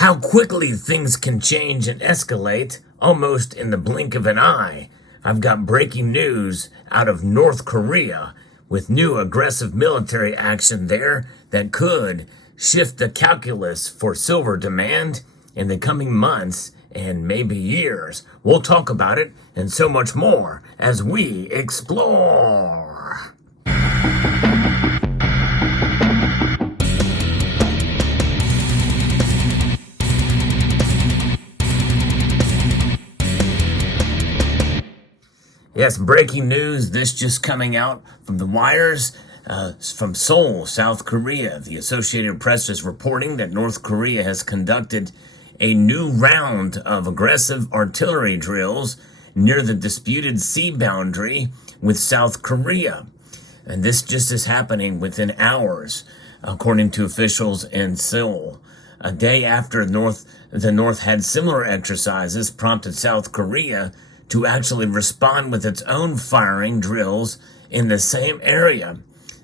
How quickly things can change and escalate almost in the blink of an eye. I've got breaking news out of North Korea with new aggressive military action there that could shift the calculus for silver demand in the coming months and maybe years. We'll talk about it and so much more as we explore. Yes, breaking news. This just coming out from the wires from Seoul, South Korea. The Associated Press is reporting that North Korea has conducted a new round of aggressive artillery drills near the disputed sea boundary with South Korea. And this just is happening within hours, according to officials in Seoul. A day after the North had similar exercises, prompted South Korea to actually respond with its own firing drills in the same area.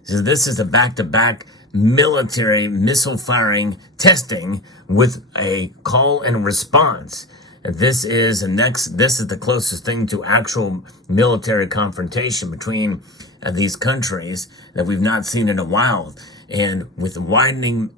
So this is a back-to-back military missile firing testing with a call and response. This is the closest thing to actual military confrontation between these countries that we've not seen in a while. And with widening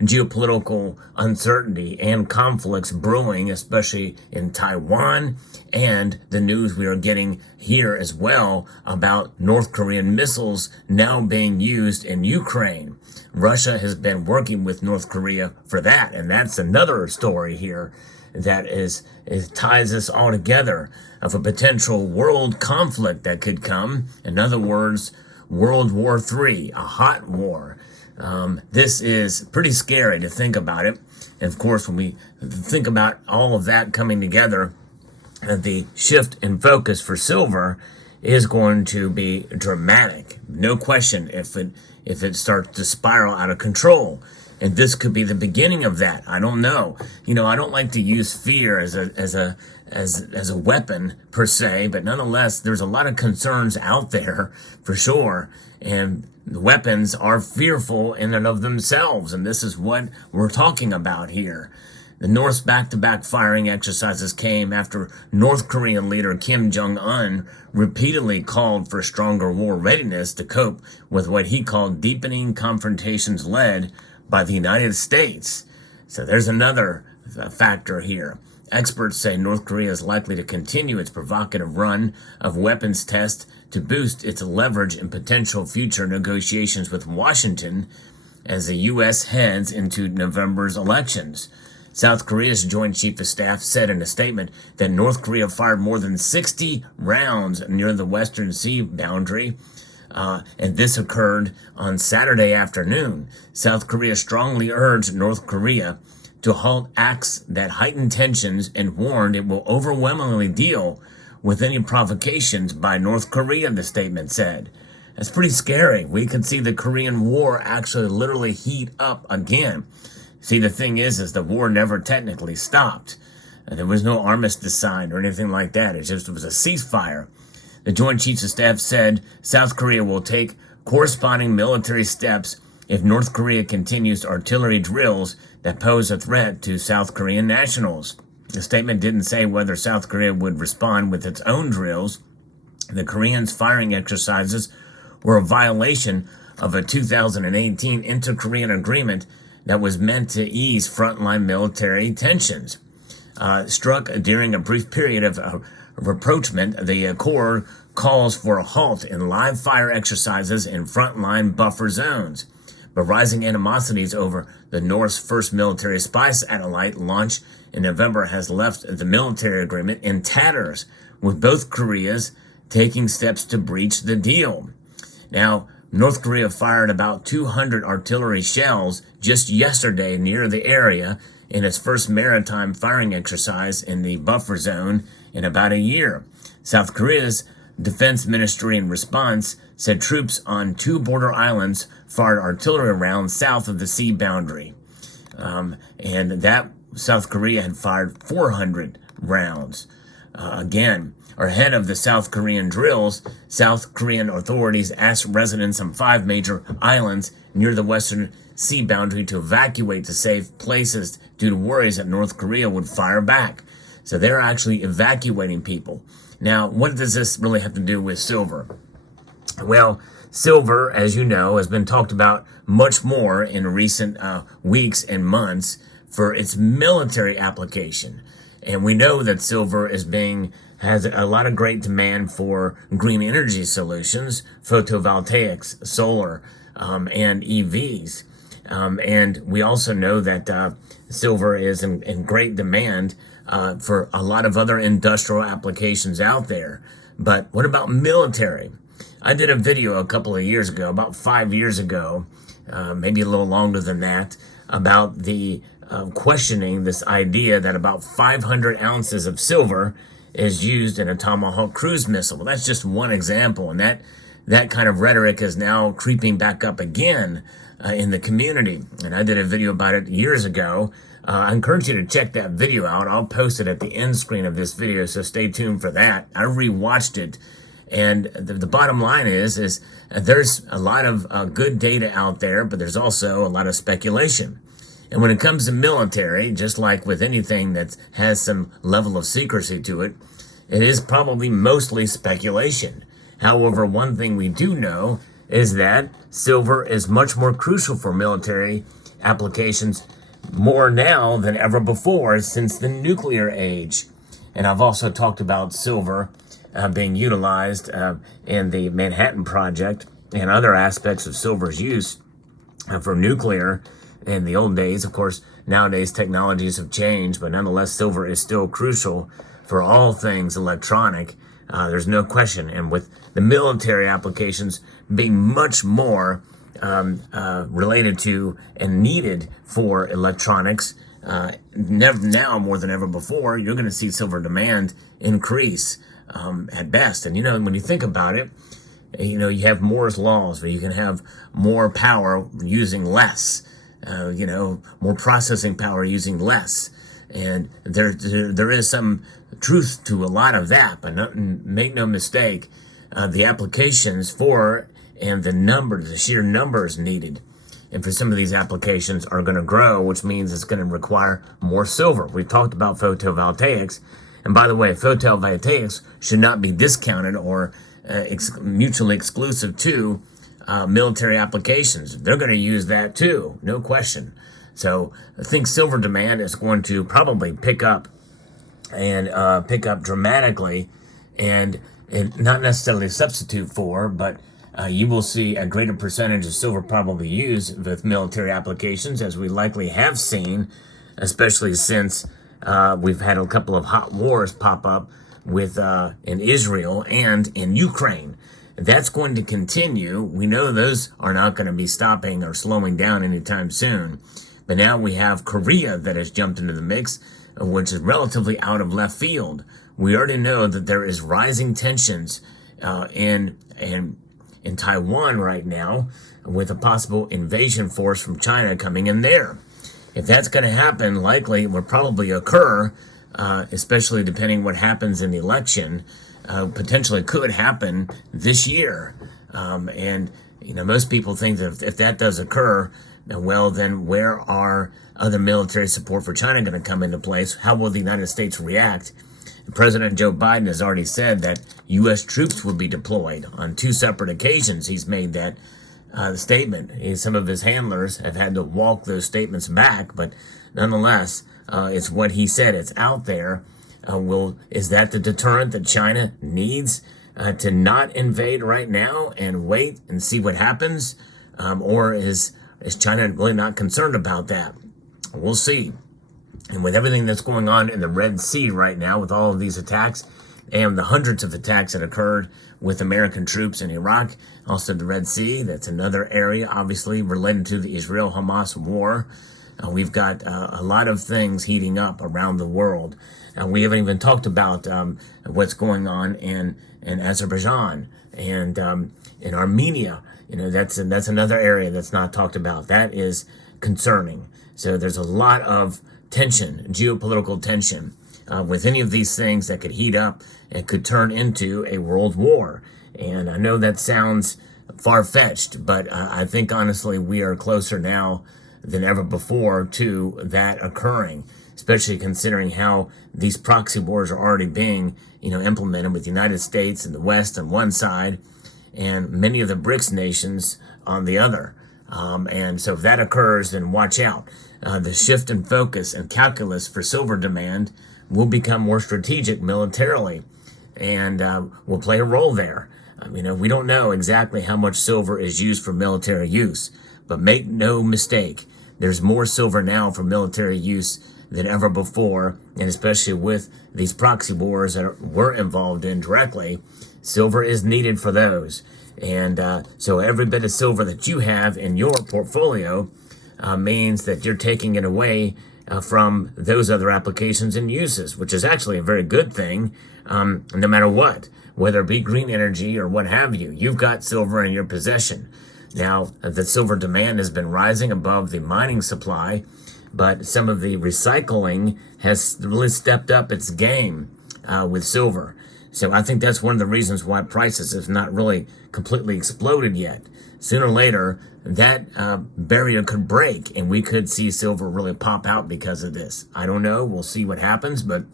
geopolitical uncertainty and conflicts brewing, especially in Taiwan, and the news we are getting here as well about North Korean missiles now being used in Ukraine. Russia has been working with North Korea for that, and that's another story here that ties us all together of a potential world conflict that could come. In other words, World War III, a hot war. This is pretty scary to think about it. And of course, when we think about all of that coming together, the shift in focus for silver is going to be dramatic. No question if it starts to spiral out of control. And this could be the beginning of that. I don't know. I don't like to use fear as a weapon per se, but nonetheless, there's a lot of concerns out there for sure. And the weapons are fearful in and of themselves. And this is what we're talking about here. The North's back-to-back firing exercises came after North Korean leader Kim Jong-un repeatedly called for stronger war readiness to cope with what he called deepening confrontations led by the United States. So there's another factor here. Experts say North Korea is likely to continue its provocative run of weapons tests to boost its leverage in potential future negotiations with Washington as the U.S. heads into November's elections. South Korea's Joint Chief of Staff said in a statement that North Korea fired more than 60 rounds near the Western Sea boundary, and this occurred on Saturday afternoon. South Korea strongly urged North Korea to halt acts that heighten tensions and warned it will overwhelmingly deal with any provocations by North Korea, the statement said. That's pretty scary. We could see the Korean War actually literally heat up again. See, the thing is the war never technically stopped. There was no armistice signed or anything like that. It was a ceasefire. The Joint Chiefs of Staff said South Korea will take corresponding military steps if North Korea continues artillery drills that pose a threat to South Korean nationals. The statement didn't say whether South Korea would respond with its own drills. The Koreans' firing exercises were a violation of a 2018 inter-Korean agreement that was meant to ease frontline military tensions. Struck during a brief period of rapprochement, the accord calls for a halt in live fire exercises in frontline buffer zones. But rising animosities over the North's first military spy satellite launch in November has left the military agreement in tatters, with both Koreas taking steps to breach the deal. Now, North Korea fired about 200 artillery shells just yesterday near the area in its first maritime firing exercise in the buffer zone in about a year. South Korea's defense ministry in response said troops on 2 border islands fired artillery rounds south of the sea boundary. And that South Korea had fired 400 rounds. Again, ahead of the South Korean drills, South Korean authorities asked residents on 5 major islands near the Western Sea boundary to evacuate to safe places due to worries that North Korea would fire back. So they're actually evacuating people. Now, what does this really have to do with silver? Well, silver, as you know, has been talked about much more in recent weeks and months for its military application. And we know that silver has a lot of great demand for green energy solutions, photovoltaics, solar, and EVs. And we also know that silver is in great demand for a lot of other industrial applications out there. But what about military? I did a video a couple of years ago, about 5 years ago, maybe a little longer than that, about the questioning this idea that about 500 ounces of silver is used in a Tomahawk cruise missile. Well, that's just one example, and that kind of rhetoric is now creeping back up again in the community. And I did a video about it years ago. I encourage you to check that video out. I'll post it at the end screen of this video, so stay tuned for that. I rewatched it, and the bottom line is there's a lot of good data out there, but there's also a lot of speculation. And when it comes to military, just like with anything that has some level of secrecy to it, it is probably mostly speculation. However, one thing we do know is that silver is much more crucial for military applications more now than ever before since the nuclear age. And I've also talked about silver being utilized in the Manhattan Project and other aspects of silver's use for nuclear in the old days. Of course, nowadays technologies have changed, but nonetheless, silver is still crucial for all things electronic. There's no question. And with the military applications being much more related to and needed for electronics, now more than ever before, you're going to see silver demand increase at best. And, when you think about it, you have Moore's laws where you can have more power using less, more processing power using less. And there is some truth to a lot of that, but make no mistake, the applications for and the sheer numbers needed, and for some of these applications are going to grow, which means it's going to require more silver. We've talked about photovoltaics, and by the way, photovoltaics should not be discounted or mutually exclusive to military applications. They're going to use that too, no question. So I think silver demand is going to probably pick up dramatically, and not necessarily substitute for, but you will see a greater percentage of silver probably used with military applications, as we likely have seen, especially since we've had a couple of hot wars pop up with in Israel and in Ukraine. That's going to continue. We know those are not going to be stopping or slowing down anytime soon. But now we have Korea that has jumped into the mix, which is relatively out of left field. We already know that there is rising tensions in Taiwan right now, with a possible invasion force from China coming in there. If that's going to happen, likely it will probably occur, especially depending what happens in the election. Potentially could happen this year. And most people think that if that does occur, well, then where are other military support for China going to come into place? How will the United States react? President Joe Biden has already said that U.S. troops will be deployed. On 2 separate occasions, he's made that statement. Some of his handlers have had to walk those statements back, but nonetheless, it's what he said. It's out there. Is that the deterrent that China needs to not invade right now and wait and see what happens? Or is China really not concerned about that? We'll see. And with everything that's going on in the Red Sea right now, with all of these attacks and the hundreds of attacks that occurred with American troops in Iraq, also the Red Sea, that's another area obviously related to the Israel-Hamas war. We've got a lot of things heating up around the world. We haven't even talked about what's going on in Azerbaijan and in Armenia. That's another area that's not talked about. That is concerning. So there's a lot of tension, geopolitical tension, with any of these things that could heat up and could turn into a world war. And I know that sounds far-fetched, but I think honestly we are closer now than ever before to that occurring, especially considering how these proxy wars are already being, implemented with the United States and the West on one side and many of the BRICS nations on the other. And so if that occurs, then watch out. The shift in focus and calculus for silver demand will become more strategic militarily and will play a role there. We don't know exactly how much silver is used for military use, but make no mistake, there's more silver now for military use than ever before, and especially with these proxy wars that we're involved in directly, silver is needed for those. And so every bit of silver that you have in your portfolio means that you're taking it away from those other applications and uses, which is actually a very good thing, no matter what, whether it be green energy or what have you. You've got silver in your possession. Now, the silver demand has been rising above the mining supply, but some of the recycling has really stepped up its game with silver. So I think that's one of the reasons why prices have not really completely exploded yet. Sooner or later, that barrier could break, and we could see silver really pop out because of this. I don't know. We'll see what happens, but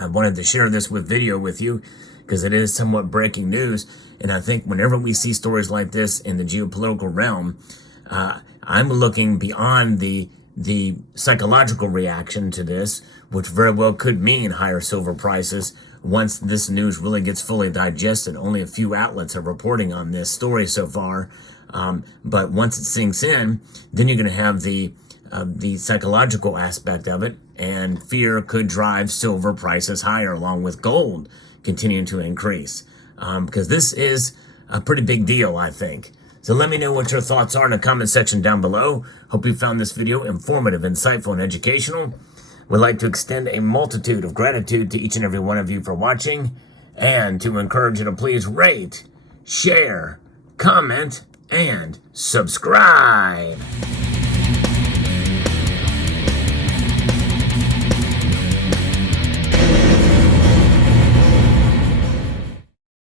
I wanted to share this video with you because it is somewhat breaking news. And I think whenever we see stories like this in the geopolitical realm, I'm looking beyond the psychological reaction to this, which very well could mean higher silver prices once this news really gets fully digested. Only a few outlets are reporting on this story so far. But once it sinks in, then you're going to have the psychological aspect of it, and fear could drive silver prices higher along with gold continuing to increase. Because this is a pretty big deal, I think. So let me know what your thoughts are in the comment section down below. Hope you found this video informative, insightful, and educational. We'd like to extend a multitude of gratitude to each and every one of you for watching, and to encourage you to please rate, share, comment, and subscribe.